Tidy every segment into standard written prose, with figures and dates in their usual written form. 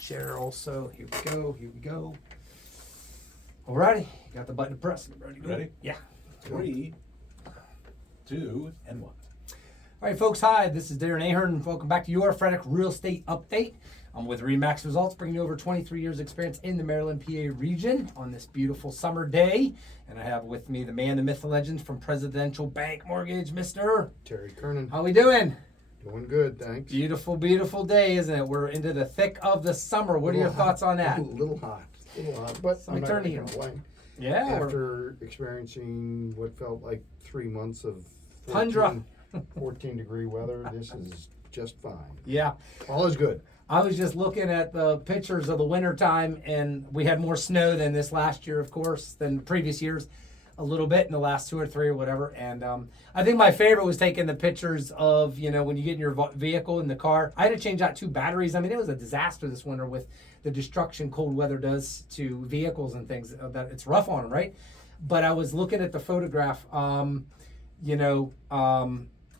share also. Here we go. Alrighty, got the button to press. Ready? Ready? Yeah. 3, 2, and 1. All right, folks. Hi, this is Darren Ahern. Welcome back to your Frederick Real Estate Update. I'm with Remax Results, bringing you over 23 years experience in the Maryland, PA region on this beautiful summer day. And I have with me the man, the myth, the legend from Presidential Bank Mortgage, Mr. Terry Kernan. How we doing? Doing good, thanks. Beautiful, beautiful day, isn't it? We're into the thick of the summer. What are your thoughts on that? A little hot, but So I'm not turn going to to complain. Yeah. After experiencing what felt like 3 months of Tundra. 14-degree weather, this is just fine. Yeah. All is good. I was just looking at the pictures of the winter time, and we had more snow than this last year, of course, than previous years, a little bit in the last 2 or 3 or whatever. And I think my favorite was taking the pictures of, when you get in your vehicle in the car. I had to change out 2 batteries. I mean, it was a disaster this winter with the destruction cold weather does to vehicles and things. That it's rough on them, right? But I was looking at the photograph.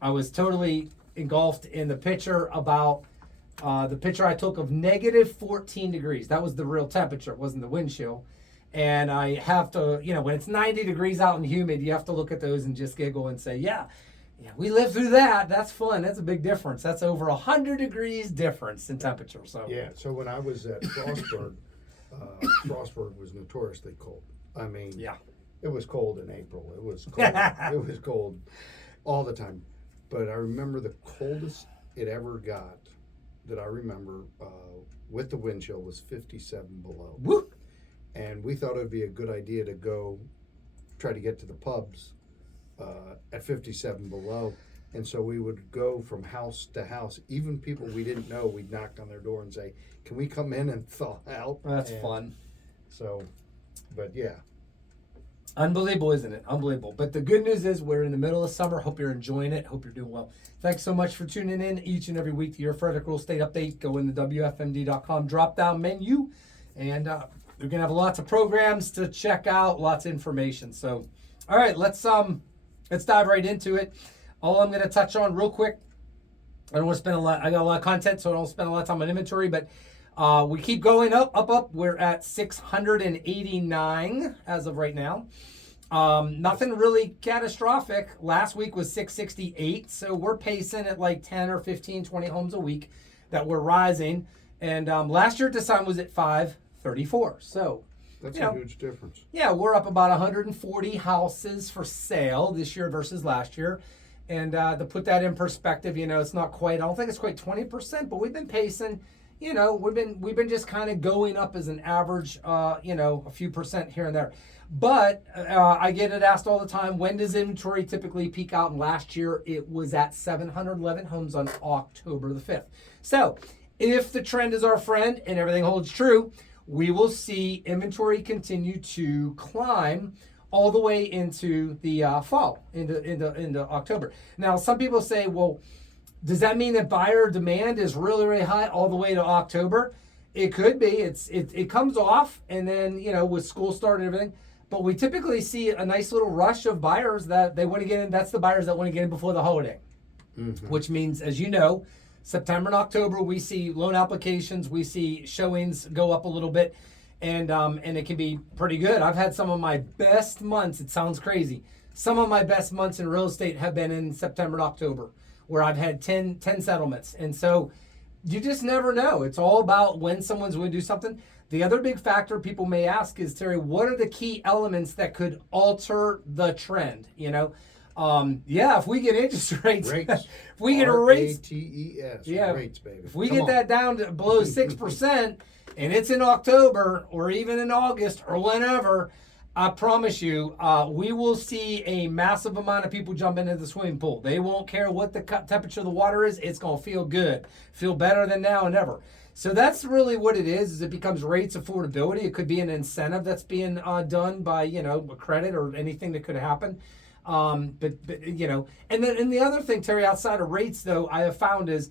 I was totally engulfed in the picture about the picture I took of negative 14 degrees. That was the real temperature. It wasn't the wind chill. And I have to, when it's 90 degrees out and humid, you have to look at those and just giggle and say, yeah, we lived through that. That's fun. That's a big difference. That's over 100 degrees difference in temperature. So Yeah, so when I was at Frostburg, Frostburg was notoriously cold. I mean, yeah. It was cold in April. It was cold. It was cold all the time. But I remember the coldest it ever got that I remember with the wind chill was 57 below. Woo! And we thought it would be a good idea to go try to get to the pubs at 57 below. And so we would go from house to house. Even people we didn't know, we'd knock on their door and say, can we come in and thaw out? That's And fun. So, but yeah. Unbelievable, isn't it? Unbelievable. But the good news is we're in the middle of summer. Hope you're enjoying it. Hope you're doing well. Thanks so much for tuning in each and every week to your Frederick Real Estate Update. Go in the WFMD.com drop-down menu. And we're going to have lots of programs to check out, lots of information. So, all right, let's dive right into it. All I'm going to touch on real quick, I don't want to spend a lot, I got a lot of content, so I don't spend a lot of time on inventory, but we keep going up. We're at 689 as of right now. Nothing really catastrophic. Last week was 668, so we're pacing at like 10 or 15, 20 homes a week that we're rising. And last year at this time was at 534. So That's a huge difference. yeah, we're up about 140 houses for sale this year versus last year. And to put that in perspective, it's not quite, I don't think it's quite 20%, but we've been pacing, we've been just kind of going up as an average, a few percent here and there. But I get it asked all the time, when does inventory typically peak out? And last year it was at 711 homes on October the 5th. So if the trend is our friend and everything holds true, we will see inventory continue to climb all the way into the fall, into October. Now, some people say, well, does that mean that buyer demand is really, really high all the way to October? It could be. It comes off, and then, with school start and everything. But we typically see a nice little rush of buyers that they want to get in. That's the buyers that want to get in before the holiday, which means, as you know, September and October, we see loan applications, we see showings go up a little bit, and it can be pretty good. I've had some of my best months. It sounds crazy. Some of my best months in real estate have been in September and October, where I've had 10 settlements. And so you just never know. It's all about when someone's going to do something. The other big factor people may ask is, Terry, what are the key elements that could alter the trend? If we get interest rates, if we get rates, R-A-T-E-S, yeah, rates, baby. if we get that down to below 6%, and it's in October or even in August or whenever, I promise you, we will see a massive amount of people jump into the swimming pool. They won't care what the temperature of the water is. It's going to feel good, feel better than now and ever. So that's really what it is it becomes rates affordability. It could be an incentive that's being done by, a credit or anything that could happen. And then and the other thing, Terry, outside of rates, though, I have found is,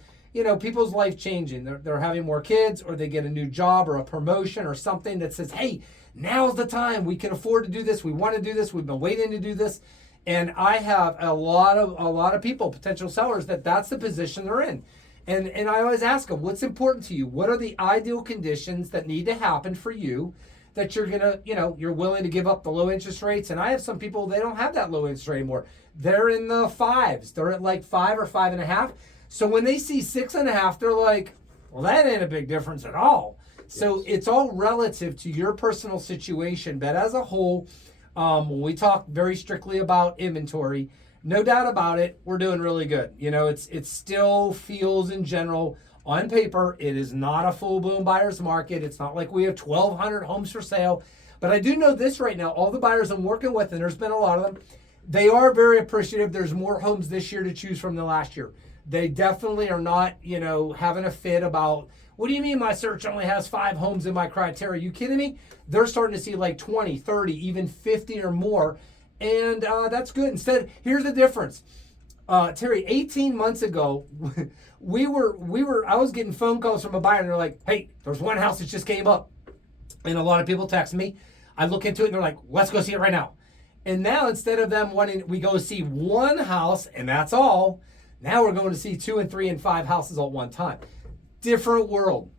people's life changing. They're having more kids, or they get a new job or a promotion or something that says, hey, now's the time. We can afford to do this. We want to do this. We've been waiting to do this. And I have a lot of people, potential sellers, that's the position they're in. And I always ask them, what's important to you? What are the ideal conditions that need to happen for you that you're gonna, you're willing to give up the low interest rates? And I have some people, they don't have that low interest rate anymore. They're in the fives. They're at like 5 or 5.5. So when they see 6.5, they're like, well, that ain't a big difference at all. So it's all relative to your personal situation. But as a whole, when we talk very strictly about inventory, no doubt about it, we're doing really good. It still feels in general, on paper, it is not a full-blown buyer's market. It's not like we have 1,200 homes for sale. But I do know this right now, all the buyers I'm working with, and there's been a lot of them, they are very appreciative. There's more homes this year to choose from than last year. They definitely are not, having a fit about, what do you mean my search only has 5 homes in my criteria? Are you kidding me? They're starting to see like 20, 30, even 50 or more. And that's good. Instead, here's the difference. Terry, 18 months ago, I was getting phone calls from a buyer and they're like, hey, there's one house that just came up. And a lot of people text me. I look into it and they're like, let's go see it right now. And now instead of them wanting, we go see one house and that's all. Now we're going to see 2 and 3 and 5 houses all at one time. Different world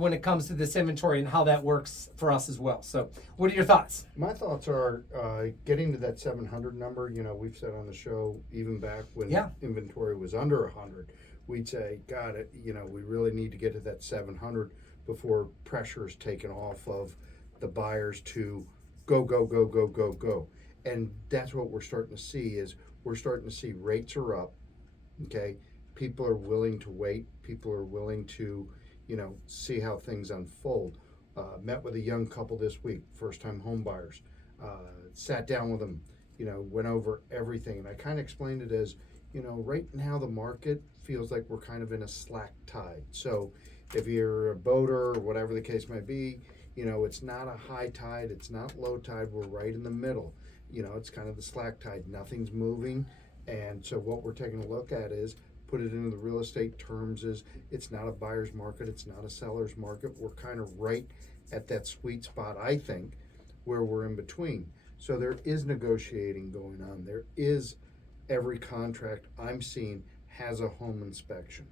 when it comes to this inventory and how that works for us as well. So what are your thoughts? My thoughts are getting to that 700 number. We've said on the show, even back when inventory was under 100, we'd say, God, we really need to get to that 700 before pressure is taken off of the buyers to go, go, go, go, go, go. And that's what we're starting to see is we're starting to see rates are up. Okay, people are willing to wait. People are willing to, see how things unfold. Met with a young couple this week, first-time home buyers. Sat down with them, went over everything, and I kind of explained it as, right now the market feels like we're kind of in a slack tide. So if you're a boater or whatever the case might be, it's not a high tide, it's not low tide. We're right in the middle. It's kind of the slack tide. Nothing's moving. And so what we're taking a look at is put it into the real estate terms is it's not a buyer's market, it's not a seller's market. We're kind of right at that sweet spot, I think, where we're in between. So there is negotiating going on. There is every contract I'm seeing has a home inspection.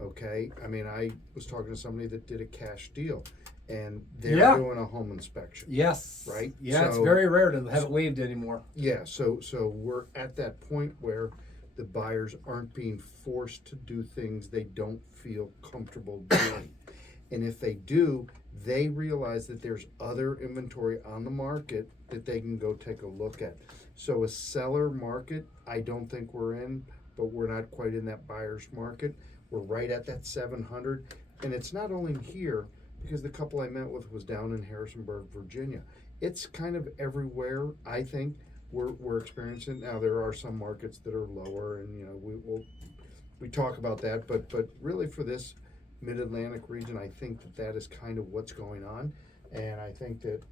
Okay? I mean, I was talking to somebody that did a cash deal and they're doing a home inspection. Yes. Right? Yeah, so, it's very rare to have it waived anymore. Yeah, so we're at that point where the buyers aren't being forced to do things they don't feel comfortable doing. And if they do, they realize that there's other inventory on the market that they can go take a look at. So a seller market, I don't think we're in, but we're not quite in that buyer's market. We're right at that 700. And it's not only here, because the couple I met with was down in Harrisonburg, Virginia. It's kind of everywhere, I think, we're experiencing. Now, there are some markets that are lower, and, we talk about that. But really for this Mid-Atlantic region, I think that is kind of what's going on. And I think that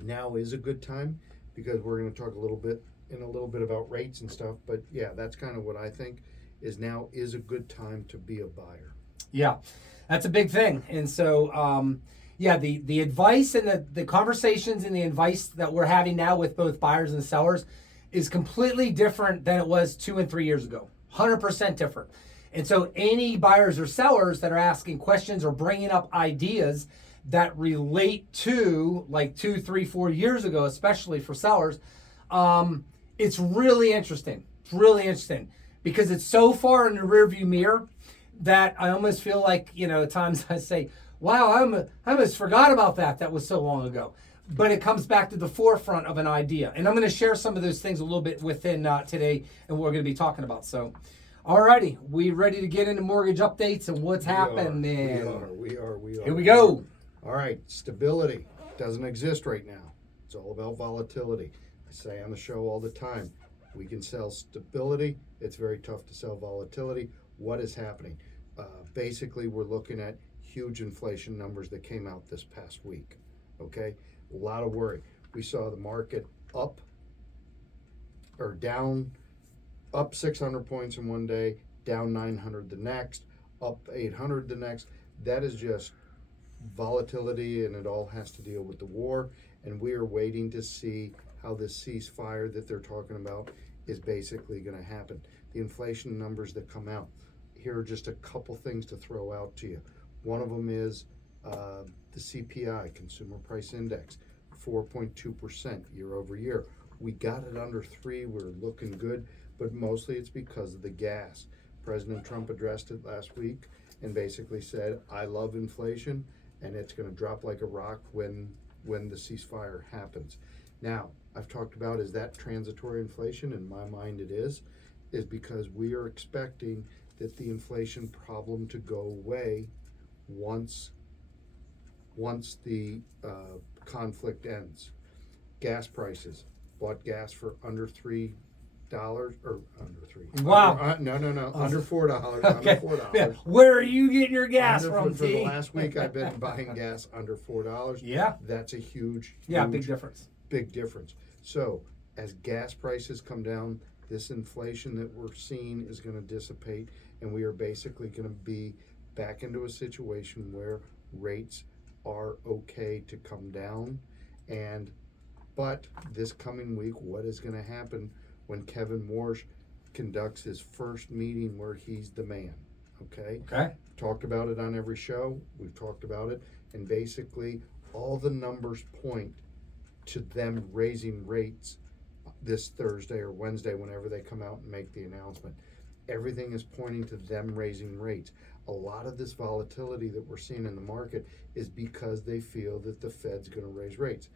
now is a good time because we're going to talk a little bit about rates and stuff. But, yeah, that's kind of what I think is now is a good time to be a buyer. Yeah. That's a big thing. And so, the advice and the conversations and the advice that we're having now with both buyers and sellers is completely different than it was 2 and 3 years ago. 100% different. And so any buyers or sellers that are asking questions or bringing up ideas that relate to like 2, 3, 4 years ago, especially for sellers, it's really interesting. It's really interesting because it's so far in the rearview mirror that I almost feel like, at times I say, wow, I almost forgot about that. That was so long ago. But it comes back to the forefront of an idea. And I'm going to share some of those things a little bit within today and what we're going to be talking about. So, alrighty, we ready to get into mortgage updates and what's happening? We are. Here we go. All right, stability doesn't exist right now. It's all about volatility. I say on the show all the time, we can sell stability. It's very tough to sell volatility. What is happening? Basically, we're looking at huge inflation numbers that came out this past week. Okay, a lot of worry. We saw the market up 600 points in one day, down 900 the next, up 800 the next. That is just volatility, and it all has to deal with the war. And we are waiting to see how this ceasefire that they're talking about is basically going to happen. The inflation numbers that come out. here are just a couple things to throw out to you. One of them is the CPI, Consumer Price Index, 4.2% year over year. We got it under 3. We're looking good, but mostly it's because of the gas. President Trump addressed it last week and basically said, I love inflation, and it's going to drop like a rock when the ceasefire happens. Now, I've talked about, is that transitory inflation? In my mind it is because we are expecting that the inflation problem to go away once the conflict ends. Gas prices, bought gas for under $3 or under 3. Wow. Under $4. Okay. Under $4. Yeah. Where are you getting your gas from, For the T? last week, I've been buying gas under $4. Yeah. That's a huge, Big difference. big difference. So as gas prices come down, this inflation that we're seeing is going to dissipate, and we are basically going to be back into a situation where rates are okay to come down. But this coming week, what is going to happen when Kevin Morse conducts his first meeting where he's the man? Okay. Talked about it on every show. We've talked about it, and basically all the numbers point to them raising rates this Thursday or Wednesday, whenever they come out and make the announcement. Everything is pointing to them raising rates. A lot of this volatility that we're seeing in the market is because they feel that the Fed's going to raise rates.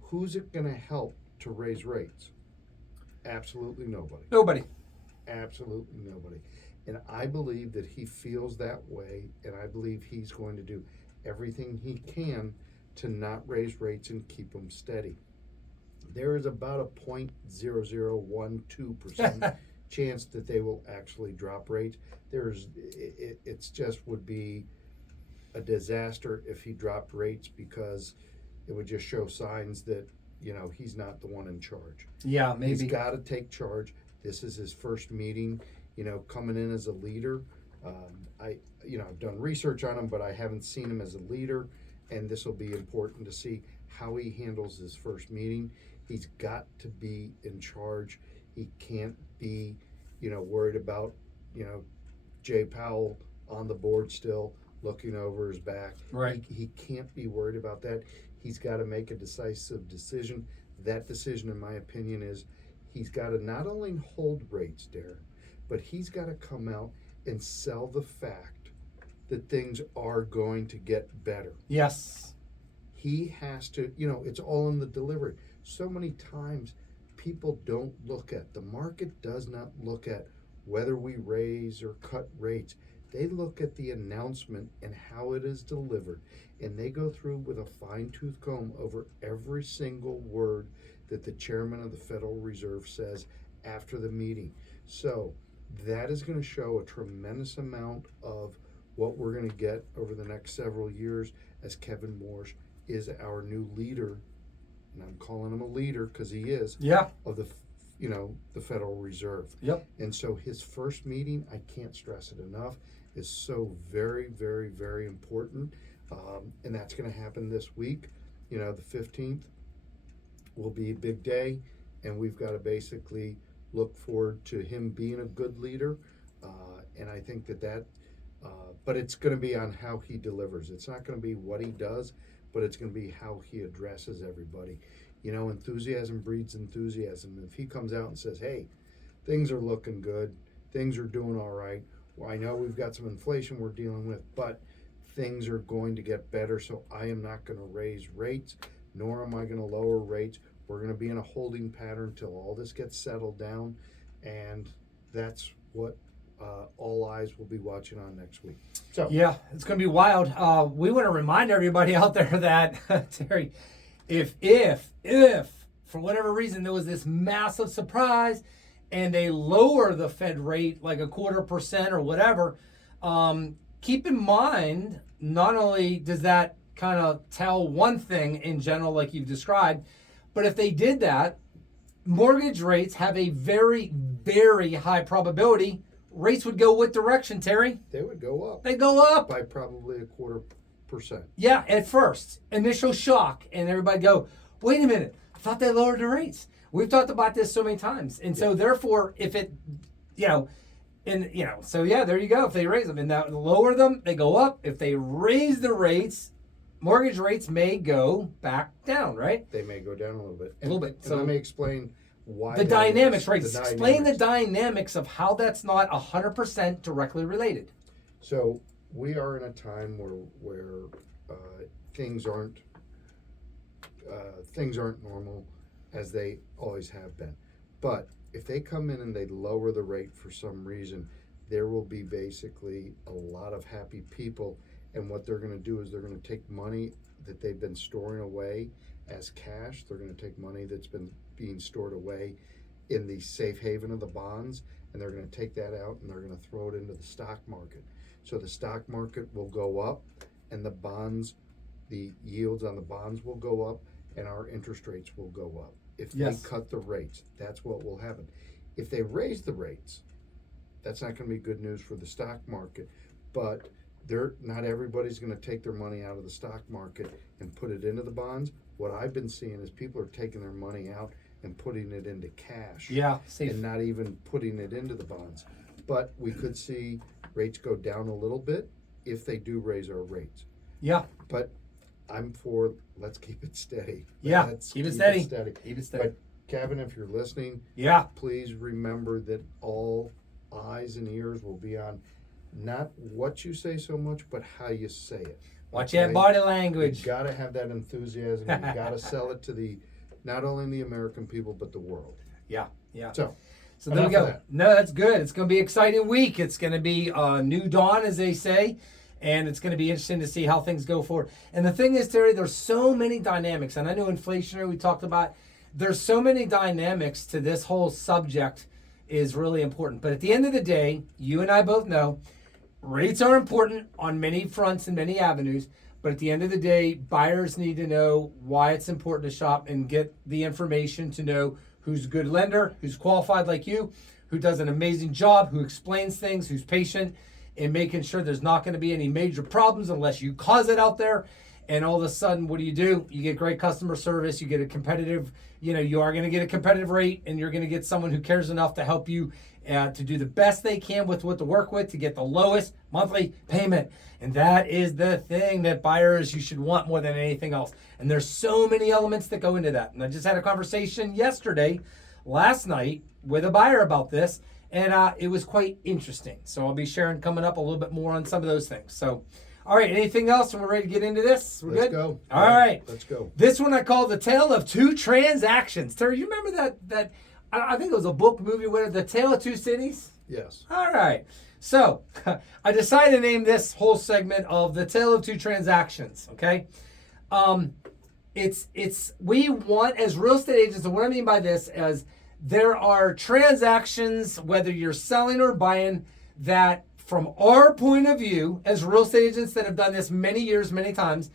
Who's it going to help to raise rates? Absolutely nobody. Nobody. Absolutely nobody. And I believe that he feels that way, and I believe he's going to do everything he can to not raise rates and keep them steady. There is about a 0.0012% chance that they will actually drop rates. It's just would be a disaster if he dropped rates, because it would just show signs that, he's not the one in charge. Yeah, maybe. He's got to take charge. This is his first meeting, coming in as a leader. I've done research on him, but I haven't seen him as a leader, and this will be important to see how he handles his first meeting. He's got to be in charge. He can't be, worried about, Jay Powell on the board still looking over his back. Right. He can't be worried about that. He's got to make a decisive decision. That decision, in my opinion, is he's got to not only hold rates, Darren, but he's got to come out and sell the fact that things are going to get better. Yes. He has to, it's all in the delivery. So many times people don't look at, the market does not look at whether we raise or cut rates. They look at the announcement and how it is delivered, and they go through with a fine-tooth comb over every single word that the chairman of the Federal Reserve says after the meeting. So that is going to show a tremendous amount of what we're going to get over the next several years as Kevin Morse is our new leader, and I'm calling him a leader because he is, of the Federal Reserve. Yep. And so his first meeting, I can't stress it enough, is so very, very, very important. And that's going to happen this week. The 15th will be a big day, and we've got to basically look forward to him being a good leader. And I think that but it's going to be on how he delivers. It's not going to be what he does, but it's going to be how he addresses everybody. Enthusiasm breeds enthusiasm. If he comes out and says, hey, things are looking good, things are doing all right, well, I know we've got some inflation we're dealing with, but things are going to get better, so I am not going to raise rates, nor am I going to lower rates. We're going to be in a holding pattern till all this gets settled down, and that's what all eyes will be watching on next week. So yeah, it's going to be wild. We want to remind everybody out there that, Terry, if for whatever reason there was this massive surprise and they lower the Fed rate like 0.25% or whatever, keep in mind, not only does that kind of tell one thing in general like you've described, but if they did that, mortgage rates have a very, very high probability rates would go what direction, Terry? They would go up. They go up. By probably 0.25%. Yeah, at first. Initial shock. And everybody go, wait a minute. I thought they lowered the rates. We've talked about this so many times. And so therefore, if And, so yeah, there you go. If they raise them and that lower them, they go up. If they raise the rates, mortgage rates may go back down, right? They may go down a little bit. A little bit. And So let me explain why. the that dynamics, is. right? The Explain the dynamics. dynamics of how that's not 100% directly related. So we are in a time where things aren't normal as they always have been. But if they come in and they lower the rate for some reason, there will be basically a lot of happy people. And what they're going to do is they're going to take money that they've been storing away as cash. They're going to take money that's been being stored away in the safe haven of the bonds, and they're going to take that out and they're going to throw it into the stock market. So the stock market will go up, and the yields on the bonds will go up, and our interest rates will go up. If they cut the rates, that's what will happen. If they raise the rates, that's not going to be good news for the stock market, but not everybody's going to take their money out of the stock market and put it into the bonds. What I've been seeing is people are taking their money out and putting it into cash. Yeah, safe. And not even putting it into the bonds. But we could see rates go down a little bit if they do raise our rates. Yeah. But I'm for let's keep it steady. Yeah, Let's keep it steady. Keep it steady. But Kevin, if you're listening, please remember that all eyes and ears will be on not what you say so much, but how you say it. Watch that body language. You got to have that enthusiasm. You got to sell it to not only the American people, but the world. Yeah. So there we go. No, that's good. It's going to be an exciting week. It's going to be a new dawn, as they say, and it's going to be interesting to see how things go forward. And the thing is, Terry, there's so many dynamics, and I know inflationary we talked about. There's so many dynamics to this whole subject is really important. But at the end of the day, you and I both know rates are important on many fronts and many avenues. But at the end of the day, buyers need to know why it's important to shop and get the information to know who's a good lender, who's qualified like you, who does an amazing job, who explains things, who's patient in making sure there's not going to be any major problems unless you cause it out there. And all of a sudden, what do? You get great customer service. You get a competitive, you are going to get a competitive rate, and you're going to get someone who cares enough to help you to do the best they can with what to work with to get the lowest monthly payment. And that is the thing that buyers, you should want more than anything else. And there's so many elements that go into that. And I just had a conversation last night, with a buyer about this, and it was quite interesting. So I'll be sharing coming up a little bit more on some of those things. So, all right, anything else? And we're ready to get into this? We're Let's good? go. All right. Let's go. This one I call The Tale of Two Transactions. Terry, you remember that I think it was a book, movie, whatever, The Tale of Two Cities? Yes. All right. So I decided to name this whole segment of The Tale of Two Transactions, okay? We want, as real estate agents, and what I mean by this is there are transactions, whether you're selling or buying, that from our point of view, as real estate agents that have done this many years, many times,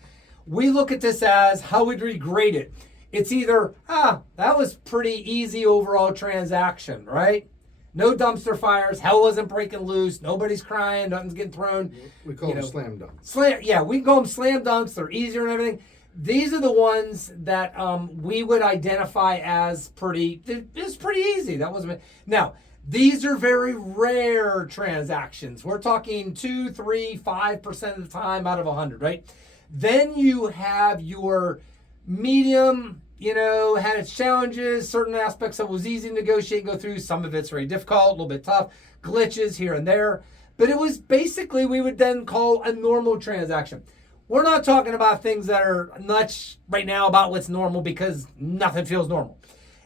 we look at this as, how would we grade it? It's either, that was pretty easy overall transaction, right? No dumpster fires, hell wasn't breaking loose, nobody's crying, nothing's getting thrown. We call them slam dunks. We can call them slam dunks, they're easier and everything. These are the ones that we would identify as it's pretty easy. That wasn't. Now, these are very rare transactions. We're talking 2, 3, 5% of the time out of 100, right? Then you have your medium, had its challenges, certain aspects of it was easy to negotiate and go through. Some of it's very difficult, a little bit tough, glitches here and there. But it was basically, we would then call a normal transaction. We're not talking about things that are nuts right now about what's normal, because nothing feels normal.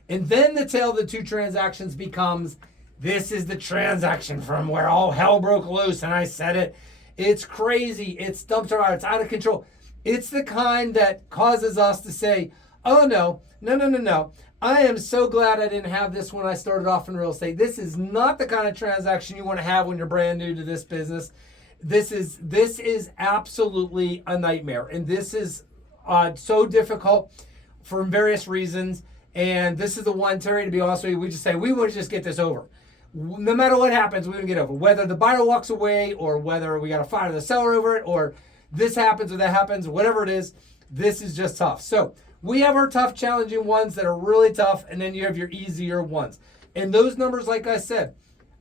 And then the tale of the two transactions becomes, this is the transaction from where all hell broke loose, and I said it. It's crazy. It's dumpster fire. It's out of control. It's the kind that causes us to say, oh, no. I am so glad I didn't have this when I started off in real estate. This is not the kind of transaction you want to have when you're brand new to this business. This is absolutely a nightmare. And this is so difficult for various reasons. And this is the one, Terry, to be honest with you, we just say, we want to just get this over. No matter what happens, we want to get over. Whether the buyer walks away, or whether we got to fire the seller over it, or this happens or that happens, whatever it is, this is just tough. So we have our tough, challenging ones that are really tough, and then you have your easier ones. And those numbers, like I said,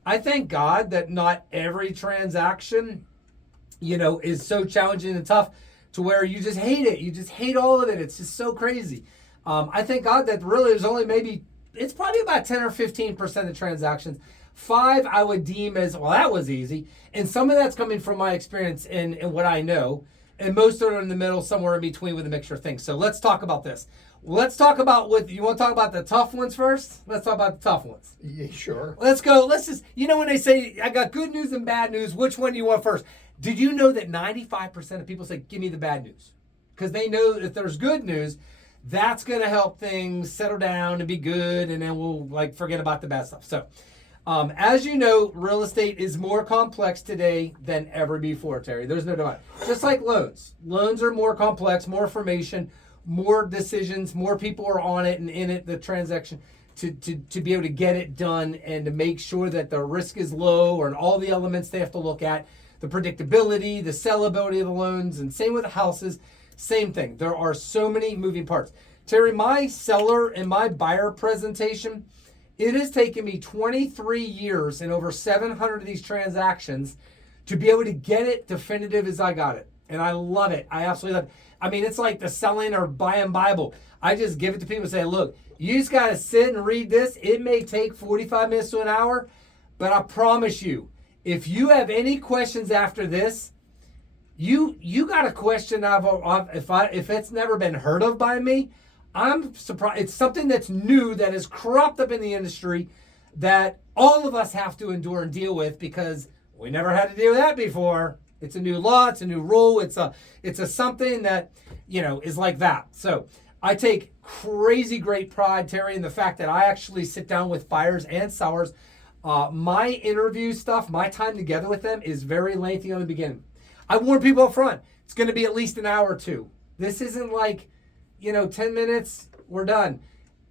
I thank God that not every transaction, is so challenging and tough to where you just hate it. You just hate all of it. It's just so crazy. I thank God that really there's only it's probably about 10 or 15% of transactions. 5 I would deem as, well, that was easy. And some of that's coming from my experience and what I know. And most are in the middle, somewhere in between with a mixture of things. So let's talk about this. Let's talk about you want to talk about the tough ones first? Let's talk about the tough ones. Yeah, sure. Let's go. Let's just, when they say, I got good news and bad news, which one do you want first? Did you know that 95% of people say, give me the bad news? Because they know that if there's good news, that's going to help things settle down and be good, and then we'll forget about the bad stuff. So, as you know, real estate is more complex today than ever before, Terry. There's no doubt. Just like loans. Loans are more complex, more information, more decisions, more people are on it and in it, the transaction, to be able to get it done and to make sure that the risk is low, or all the elements they have to look at, the predictability, the sellability of the loans, and same with the houses. Same thing. There are so many moving parts. Terry, my seller and my buyer presentation, it has taken me 23 years and over 700 of these transactions to be able to get it definitive as I got it. And I love it. I absolutely love it. I mean, it's like the selling or buying Bible. I just give it to people and say, look, you just got to sit and read this. It may take 45 minutes to an hour, but I promise you, if you have any questions after this, you got a question if it's never been heard of by me, I'm surprised. It's something that's new, that is cropped up in the industry, that all of us have to endure and deal with, because we never had to deal with that before. It's a new law, it's a new rule, it's a something that is like that. So I take crazy great pride, Terry, in the fact that I actually sit down with buyers and sellers. My interview stuff, my time together with them is very lengthy on the beginning. I warn people up front, it's going to be at least an hour or two. This isn't 10 minutes, we're done.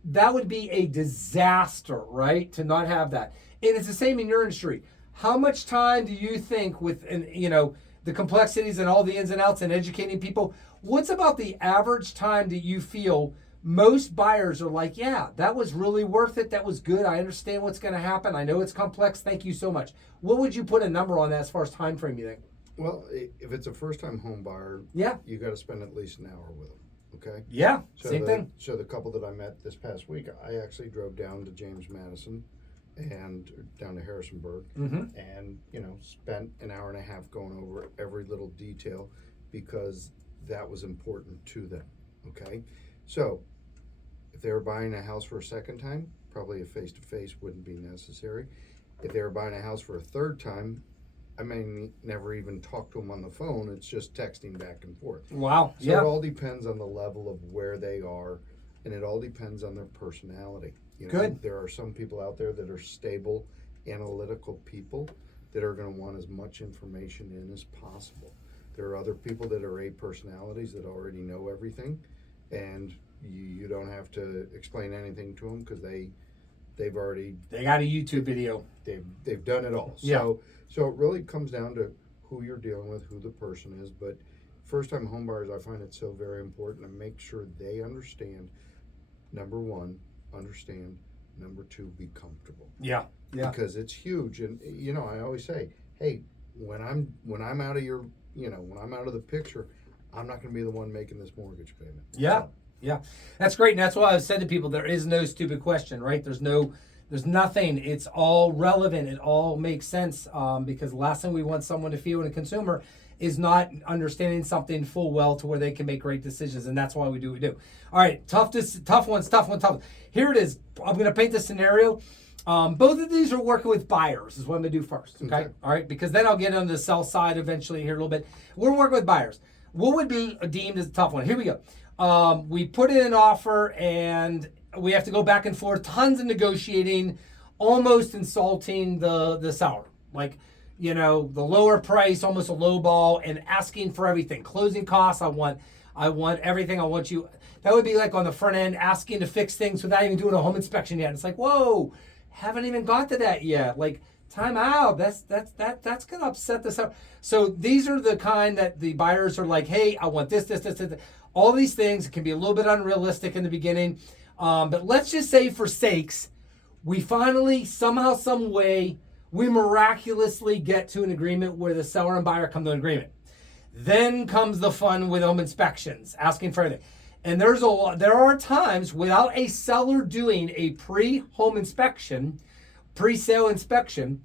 That would be a disaster, right? To not have that. And it's the same in your industry. How much time do you think with, the complexities and all the ins and outs and educating people, what's about the average time that you feel most buyers are like, yeah, that was really worth it. That was good. I understand what's going to happen. I know it's complex. Thank you so much. What would you put a number on that as far as time frame, you think? Well, if it's a first-time home buyer, yeah, you got to spend at least an hour with them. Okay. Yeah. Same thing. So the couple that I met this past week, I actually drove down to James Madison and down to Harrisonburg, and spent an hour and a half going over every little detail, because that was important to them. Okay. So if they were buying a house for a second time, probably a face-to-face wouldn't be necessary. If they were buying a house for a third time, I may never even talk to them on the phone. It's just texting back and forth. Wow. So yeah. It all depends on the level of where they are, and it all depends on their personality. Good. There are some people out there that are stable, analytical people that are going to want as much information in as possible. There are other people that are A personalities that already know everything, and you don't have to explain anything to them, because they got a YouTube video. They've done it all. Yeah. So it really comes down to who you're dealing with, who the person is. But first-time homebuyers, I find it so very important to make sure they understand. Number one, understand. Number two, be comfortable. Yeah. Yeah. Because it's huge. And I always say, hey, when I'm out of when I'm out of the picture, I'm not going to be the one making this mortgage payment. Yeah. So, yeah. That's great. And that's why I've said to people, there is no stupid question, right? There's nothing. It's all relevant. It all makes sense, because the last thing we want someone to feel in a consumer is not understanding something full well to where they can make great decisions. And that's why we do what we do. All right. Tough ones. Here it is. I'm going to paint the scenario. Both of these are working with buyers is what I'm going to do first. Okay. All right. Because then I'll get on the sell side eventually here a little bit. We're working with buyers. What would be deemed as a tough one? Here we go. We put in an offer and we have to go back and forth, tons of negotiating, almost insulting the seller. The lower price, almost a low ball, and asking for everything. Closing costs, I want everything. I want you. That would be like on the front end, asking to fix things without even doing a home inspection yet. It's like, whoa, haven't even got to that yet. Time out. That's gonna upset the seller. So these are the kind that the buyers are like, hey, I want this. All these things can be a little bit unrealistic in the beginning. But let's just say for sakes, we finally, somehow, some way, We miraculously get to an agreement where the seller and buyer come to an agreement. Then comes the fun with home inspections, asking for everything. And there are times without a seller doing a pre-home inspection, pre-sale inspection,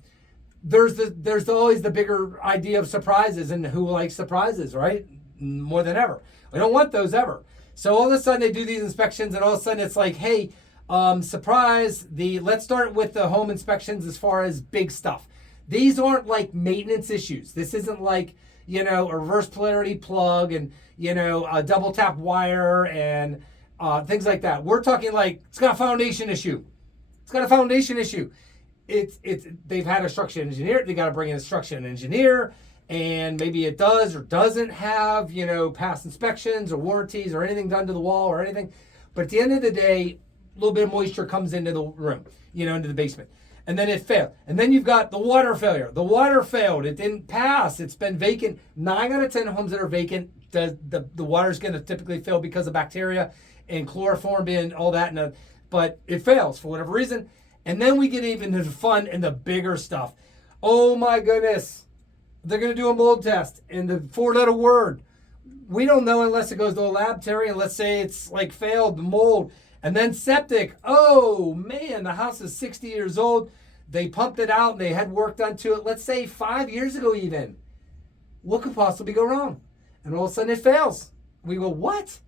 there's always the bigger idea of surprises, and who likes surprises, right? More than ever. We don't want those ever. So all of a sudden they do these inspections, and all of a sudden it's like, hey, surprise, let's start with the home inspections as far as big stuff. These aren't like maintenance issues. This isn't like, a reverse polarity plug and, a double tap wire and things like that. We're talking like, it's got a foundation issue. It's got a foundation issue. They've had a structural engineer. They got to bring in a structural engineer, and maybe it does or doesn't have, past inspections or warranties or anything done to the wall or anything. But at the end of the day, a little bit of moisture comes into the room, into the basement. And then it failed. And then you've got the water failure. The water failed. It didn't pass. It's been vacant. 9 out of 10 homes that are vacant, the water's going to typically fail because of bacteria and chloroform and all that. But it fails for whatever reason. And then we get even into the fun and the bigger stuff. Oh my goodness. They're going to do a mold test. And the 4-letter word, we don't know unless it goes to a lab, Terry, and let's say it's like failed, mold. And then septic. Oh man, the house is 60 years old. They pumped it out and they had work done to it, let's say 5 years ago even. What could possibly go wrong? And all of a sudden it fails. We go, what?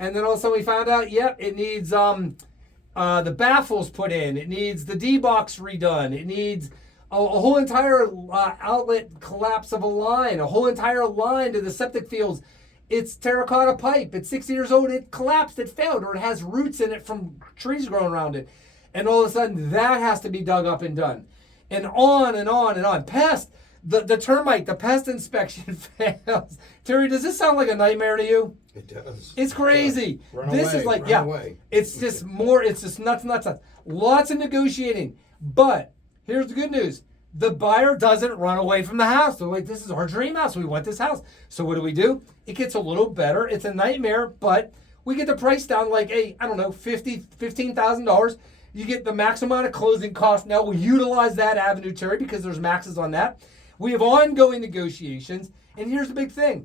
And then all of a sudden we found out, it needs the baffles put in. It needs the D-box redone. It needs a whole entire outlet collapse of a line, a whole entire line to the septic fields. It's terracotta pipe. It's 60 years old. It collapsed. It failed, or it has roots in it from trees growing around it. And all of a sudden, that has to be dug up and done. And on and on and on. Pest, the termite, the pest inspection fails. Terry, does this sound like a nightmare to you? It does. It's crazy. Run This away, is like, run away. It's just more, it's just nuts. Lots of negotiating. But here's the good news. The buyer doesn't run away from the house. They're like, this is our dream house. We want this house. So what do? It gets a little better. It's a nightmare, but we get the price down like, $15,000. You get the max amount of closing costs. Now we utilize that avenue, Terry, because there's maxes on that. We have ongoing negotiations. And here's the big thing.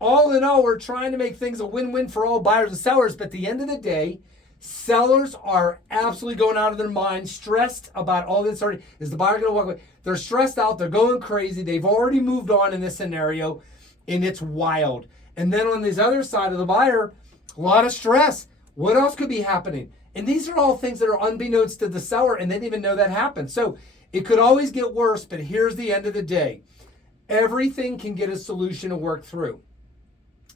All in all, we're trying to make things a win-win for all buyers and sellers. But at the end of the day, sellers are absolutely going out of their mind, stressed about all this already. Is the buyer going to walk away? They're stressed out. They're going crazy. They've already moved on in this scenario, and it's wild. And then on this other side of the buyer, a lot of stress. What else could be happening? And these are all things that are unbeknownst to the seller, and they didn't even know that happened. So it could always get worse, but here's the end of the day. Everything can get a solution to work through.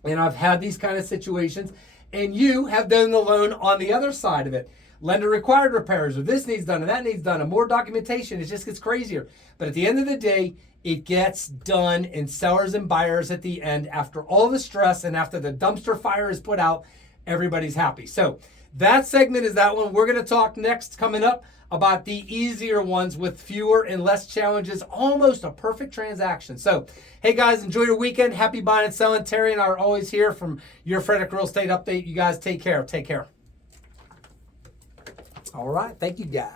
And I've had these kind of situations, and you have done the loan on the other side of it. Lender required repairs, or this needs done, and that needs done, and more documentation. It just gets crazier. But at the end of the day, it gets done, and sellers and buyers at the end, after all the stress and after the dumpster fire is put out, everybody's happy. So that segment is that one. We're going to talk next, coming up, about the easier ones with fewer and less challenges, almost a perfect transaction. So, hey guys, enjoy your weekend. Happy buying and selling. Terry and I are always here from your Frederick Real Estate Update. You guys take care. Take care. All right. Thank you, guys.